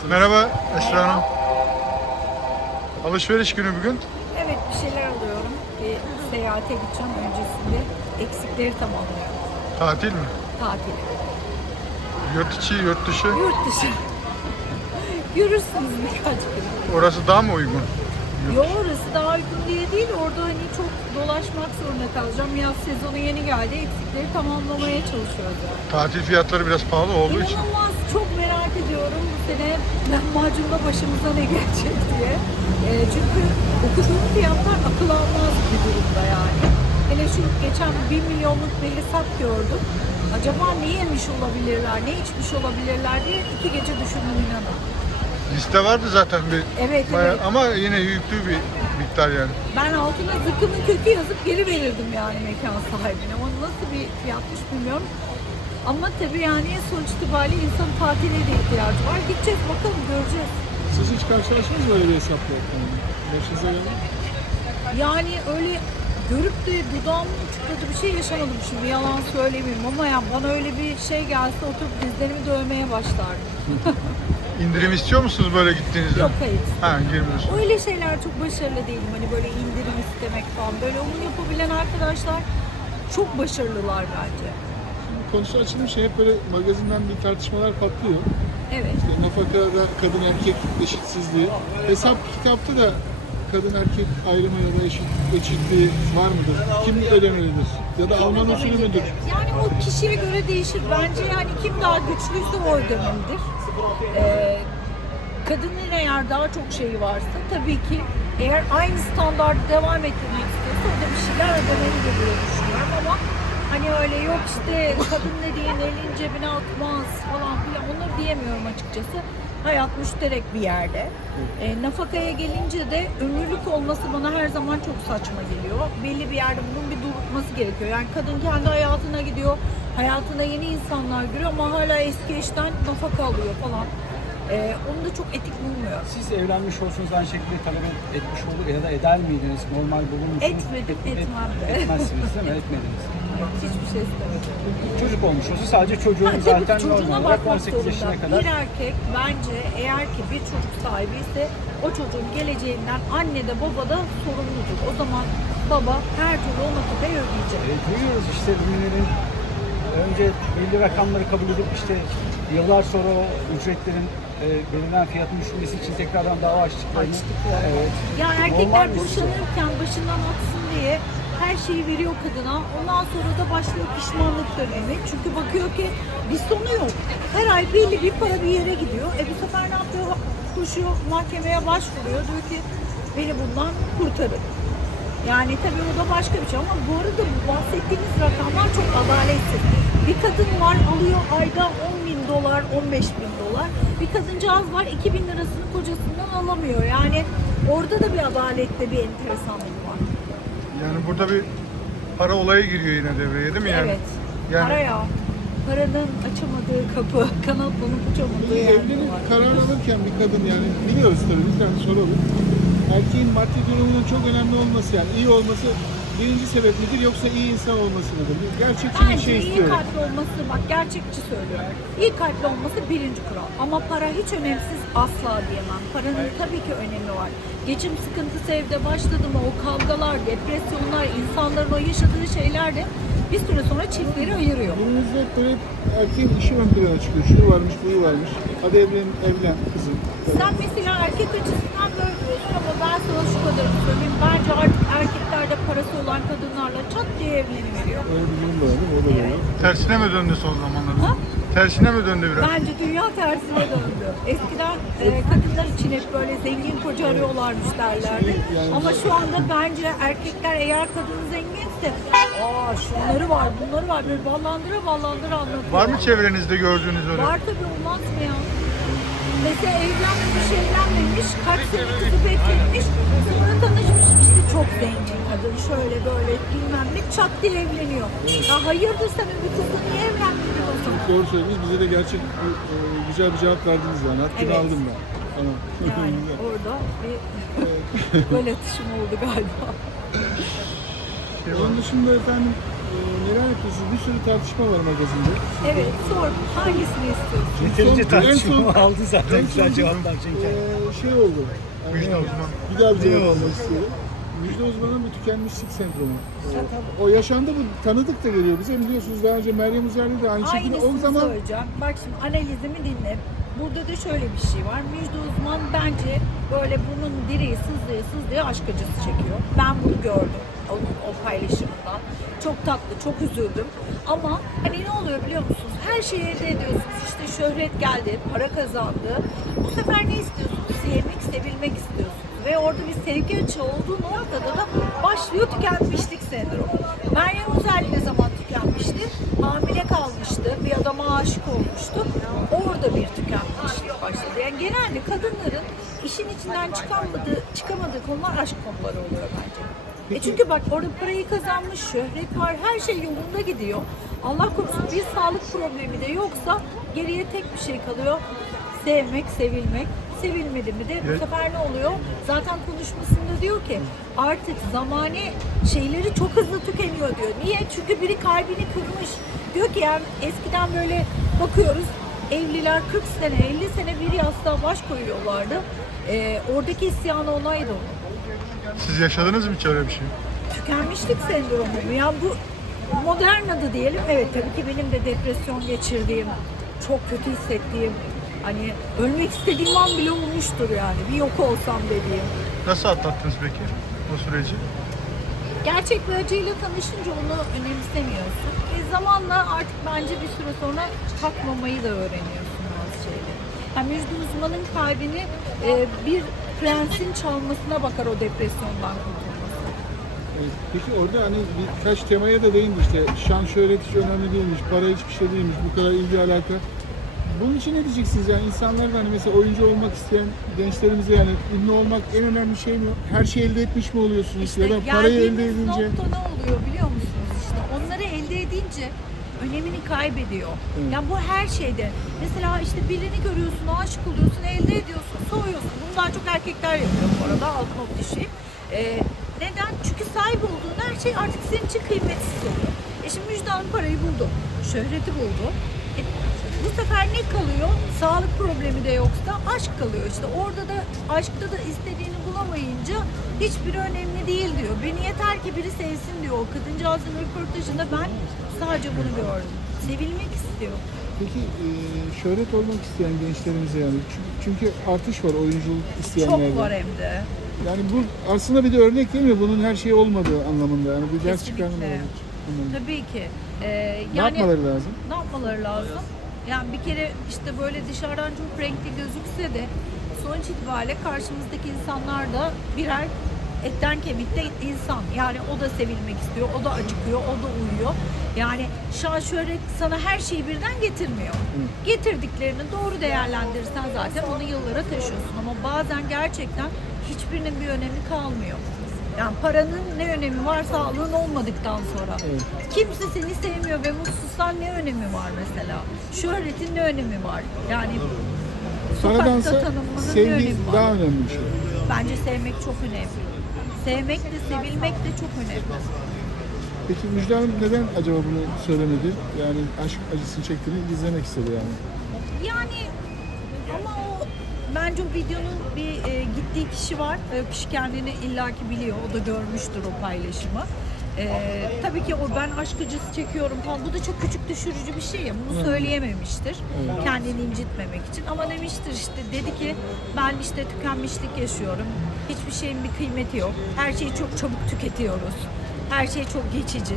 Nasılsınız? Merhaba Esra Hanım. Alışveriş günü bugün. Evet bir şeyler alıyorum. Bir seyahate gideceğim öncesinde. Eksikleri tamamlıyorum. Tatil mi? Tatil. Yurt içi, yurt dışı. Yurt dışı. Görürsünüz birkaç gün. Orası daha mı uygun? Yo orası daha uygun diye değil. Orada hani çok dolaşmak zorunda kalacağım. Yaz sezonu yeni geldi. Eksikleri tamamlamaya çalışıyoruz yani. Tatil fiyatları biraz pahalı olduğu için. İnanılmaz çok merak ediyorum bu sene lahmacunda başımıza ne gelecek diye. E, çünkü okuduğum fiyatlar akıl almaz bir durumda yani. Hele şu geçen 1 milyonluk bir hesap gördüm. Acaba ne yemiş olabilirler, ne içmiş olabilirler diye iki gece düşündüm inanın. Liste vardı zaten bir. Evet, bayağı- evet. Ama yine yüklü bir miktar yani. Ben altına zıkkımın kökü yazıp geri verirdim yani mekan sahibine. Ama nasıl bir fiyatmış bilmiyorum. Ama tabii yani sonuç itibariyle insanın tatile de ihtiyacı var. Gideceğiz bakalım göreceğiz. Siz hiç karşılaştınız mı öyle bir hesapla? Yani başınıza? Yani öyle görüp de dudağımın uçukladığı bir şey yaşamadım şimdi yalan söylemeyeyim ama yani bana öyle bir şey gelse oturup dizlerimi dövmeye başlardım. İndirim istiyor musunuz böyle gittiğinizde? Yok hayır. Ha girmiyorsun. Öyle şeyler çok başarılı değilim. Hani böyle indirim istemek falan. Böyle onu yapabilen arkadaşlar çok başarılılar bence. Şimdi konusu açılmış hep böyle magazinden bir tartışmalar patlıyor. Evet. İşte nafakada kadın erkek eşitsizliği. Hesap kitapta da kadın erkek ayrımı ya da eşit, eşitliği var mıdır? Kim ödemelidir? Ya da Alman usulü müdür? Yani o kişiye göre değişir. Bence yani kim daha güçlüyse o ödemelidir. Ee, kadının eğer daha çok şeyi varsa tabii ki eğer aynı standartı devam ettirmek istiyorsa o da bir şeyler ödemelidir diye düşünüyorum ama hani öyle yok işte kadın dediğin elin cebine atmaz falan filan onları diyemiyorum açıkçası. Hayat müşterek bir yerde. E, nafakaya gelince de ömürlük olması bana her zaman çok saçma geliyor. Belli bir yerde bunun bir durması gerekiyor. Yani kadın kendi hayatına gidiyor. Hayatına yeni insanlar giriyor ama hala eski eşten nafaka alıyor falan. E, onu da çok etik bulmuyorum. Siz evlenmiş olsanız aynı şekilde talep etmiş olur ya da eder miydiniz? Normal bulur musunuz? Etmedim, Et- et- etmem de. Etmezsiniz değil mi? Etmediniz. Hiçbir şey istemedim. Çocuk olmuş olsa sadece çocuğun Ha, zaten normal olarak bakmak 18 yaşına kadar. Bir erkek bence eğer ki bir çocuk sahibi ise o çocuğun geleceğinden anne de baba da sorumludur. O zaman baba her türlü o nafakayı ödeyecek. E, duyuyoruz işte ünlülerin önce belli rakamları kabul edip işte yıllar sonra o ücretlerin e, belirlenen fiyatın düşürmesi için tekrardan dava açtıklarını. Açtıkları. Evet. Ya Normal erkekler bir şey. boşanırken başından atsın diye her şeyi veriyor kadına. Ondan sonra da başlıyor pişmanlık dönemi. Çünkü bakıyor ki bir sonu yok. Her ay belli bir para bir yere gidiyor. E bu sefer ne yapıyor? Koşuyor mahkemeye başvuruyor. Diyor ki beni bundan kurtarın. Yani tabii o da başka bir şey ama bu arada bu bahsettiğimiz rakamlar çok adaletsiz. Bir kadın var alıyor ayda 10 bin dolar, 15 bin dolar. Bir kadıncağız var 2 bin lirasını kocasından alamıyor. Yani orada da bir adalette bir enteresanlık var. Yani burada bir para olayı giriyor yine devreye değil mi yani? Evet. Yani Para ya. Paranın açamadığı kapı, kanatlanıp uçamadığı yer Evlilik var. karar alırken bir kadın yani biliyoruz tabii biz yani soralım. Erkeğin maddi durumunun çok önemli olması yani iyi olması birinci sebep midir yoksa iyi insan olması mıdır? Gerçekçi bir Bence şey iyi istiyorum. kalpli olması, bak gerçekçi söylüyorum. İyi kalpli olması birinci kural. Ama para hiç önemsiz asla diyemem. Paranın tabii ki önemi var. Geçim sıkıntısı evde başladı mı o kavgalar, depresyonlar, insanların o yaşadığı şeyler de bir süre sonra çiftleri ayırıyor. Günümüzde böyle erkeğin işi ön plana çıkıyor. Şu varmış, bu varmış. Hadi evlen, evlen kızım. Sen mesela erkek açısından böyle diyorsun ama ben sana şu kadarını söyleyeyim. Erkeklerde parası olan kadınlarla çat diye evleniveriyor. Öyle bir durum var değil mi? O da var. tersine mi döndü son zamanlarda? Ha? Tersine mi döndü biraz? Bence dünya tersine döndü. Eskiden e, kadınlar için hep böyle zengin koca arıyorlarmış derlerdi. Yani- Ama şu anda bence erkekler eğer kadın zenginse aa şunları var bunları var böyle ballandıra ballandıra anlatıyor. Var mı çevrenizde gördüğünüz öyle? Var tabii olmaz mı ya? Mesela evlenmemiş evlenmemiş kaç sene kızı bekletmiş sonra tanışmış çok zengin kadın şöyle böyle bilmem ne çat diye evleniyor. Ya hayırdır sen bir kızla niye evlendin diyorsun? Doğru söylediniz. Bize de gerçek bir, e, güzel bir cevap verdiniz yani. Hakkını Evet. aldım ben. Tamam. Yani orada bir gol atışım oldu galiba. Onun dışında efendim e, neler yapıyorsunuz? Bir sürü tartışma var magazinde. Evet sor. Hangisini istiyorsun? Yeterince tartışma aldı zaten En güzel cevaplar çünkü. e, şey oldu. Yani Müjde uzman. Bir daha bir cevap almak istiyorum. Müjde uzmanın bir tükenmişlik sendromu. O yaşandı bu tanıdık da geliyor bize. Biliyorsunuz daha önce Meryem Uzerli de aynı şekilde o Aynısını zaman söyleyeceğim. Bak şimdi analizimi dinle. Burada da şöyle bir şey var. Müjde uzman bence böyle bunun direği sızlaya sızlaya aşk acısı çekiyor. Ben bunu gördüm onun o paylaşımından. Çok tatlı, çok üzüldüm. Ama hani ne oluyor biliyor musunuz? Her şeyi elde ediyorsunuz. İşte şöhret geldi, para kazandı. Bu sefer ne istiyorsunuz? Sevmek, sevilmek istiyorsunuz. Ve orada bir sevgi açığı olduğu noktada da başlıyor tükenmişlik sendromu. Meryem Uzerli ne zaman tükenmişti? Hamile kalmıştı, bir adama aşık olmuştu. Orada bir tükenmişlik başladı. Yani genelde kadınların işin içinden çıkamadığı, çıkamadığı konular aşk konuları oluyor bence. E çünkü bak orada parayı kazanmış, şöhret var, her şey yolunda gidiyor. Allah korusun bir sağlık problemi de yoksa geriye tek bir şey kalıyor. Sevmek, sevilmek. Sevilmedi mi de bu Evet. sefer ne oluyor? Zaten konuşmasında diyor ki artık zamane şeyleri çok hızlı tükeniyor diyor. Niye? Çünkü biri kalbini kırmış. Diyor ki yani eskiden böyle bakıyoruz evliler 40 sene 50 sene bir yastığa baş koyuyorlardı. Ee, oradaki isyanı onaydı Siz yaşadınız mı hiç öyle bir şey? tükenmişlik sendromu mu? Yani bu modern adı diyelim. Evet tabii ki benim de depresyon geçirdiğim, çok kötü hissettiğim, hani ölmek istediğim an bile olmuştur yani. Bir yok olsam dediğim. Nasıl atlattınız peki o süreci? Gerçek bir acıyla tanışınca onu önemsemiyorsun. E zamanla artık bence bir süre sonra takmamayı da öğreniyorsun bazı şeyleri. Yani Müjde Uzman'ın kalbini e, bir prensin çalmasına bakar o depresyondan kurtulması. Evet, Peki orada hani birkaç temaya da değindi işte şan şöhret hiç önemli değilmiş, para hiçbir şey değilmiş, bu kadar ilgi alaka. Bunun için ne diyeceksiniz yani insanlar da hani mesela oyuncu olmak isteyen gençlerimize yani ünlü olmak en önemli şey mi? Her şeyi elde etmiş mi oluyorsunuz İşte ya da parayı elde edince? nokta ne oluyor biliyor musunuz? İşte onları elde edince önemini kaybediyor. Evet. Yani bu her şeyde. Mesela işte birini görüyorsun, aşık oluyorsun, elde ediyorsun, soğuyorsun. Bunu daha çok erkekler yapıyor bu arada, alt not işi. Ee, neden? Çünkü sahip olduğun her şey artık senin için kıymetsiz oluyor. E şimdi Müjde Hanım parayı buldu, şöhreti buldu. Bu sefer ne kalıyor? Sağlık problemi de yoksa aşk kalıyor. İşte orada da aşkta da istediğini bulamayınca hiçbir önemli değil diyor. Beni yeter ki biri sevsin diyor. O kadıncağızın röportajında ben sadece bunu gördüm. Sevilmek istiyor. Peki e, şöhret olmak isteyen gençlerimize yani çünkü, artış var oyunculuk isteyenlerde. Çok var hem de. Yani bu aslında bir de örnek değil mi? Bunun her şey olmadığı anlamında yani bir ders çıkarmaları. Tabii ki. Ee, Ne yani yapmaları lazım? ne yapmaları lazım? Yani bir kere işte böyle dışarıdan çok renkli gözükse de sonuç itibariyle karşımızdaki insanlar da birer etten kemikte insan. Yani o da sevilmek istiyor, o da acıkıyor, o da uyuyor. Yani şan şöhret sana her şeyi birden getirmiyor. Getirdiklerini doğru değerlendirirsen zaten onu yıllara taşıyorsun. Ama bazen gerçekten hiçbirinin bir önemi kalmıyor. Yani paranın ne önemi var sağlığın olmadıktan sonra. Evet. Kimse seni sevmiyor ve mutsuzsan ne önemi var mesela? Şöhretin ne önemi var? Yani ne sevgi önemi daha önemli bir şey. Bence sevmek çok önemli. Sevmek de sevilmek de çok önemli. Peki Müjde Hanım neden acaba bunu söylemedi? Yani aşk acısını çektiğini izlemek istedi yani. Yani ama o bence o videonun bir e, gittiği kişi var. E, kişi kendini illaki biliyor. O da görmüştür o paylaşımı. E, tabii ki o ben aşk acısı çekiyorum falan. Bu da çok küçük düşürücü bir şey ya. Bunu söyleyememiştir. Kendini incitmemek için. Ama demiştir işte dedi ki ben işte tükenmişlik yaşıyorum. Hiçbir şeyin bir kıymeti yok. Her şeyi çok çabuk tüketiyoruz. Her şey çok geçici.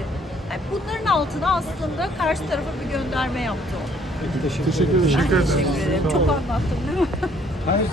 Yani bunların altına aslında karşı tarafa bir gönderme yaptı o. Peki, teşekkür, Teşekkür ederim. Teşekkür ederim. Çok anlattım değil mi? Hayır,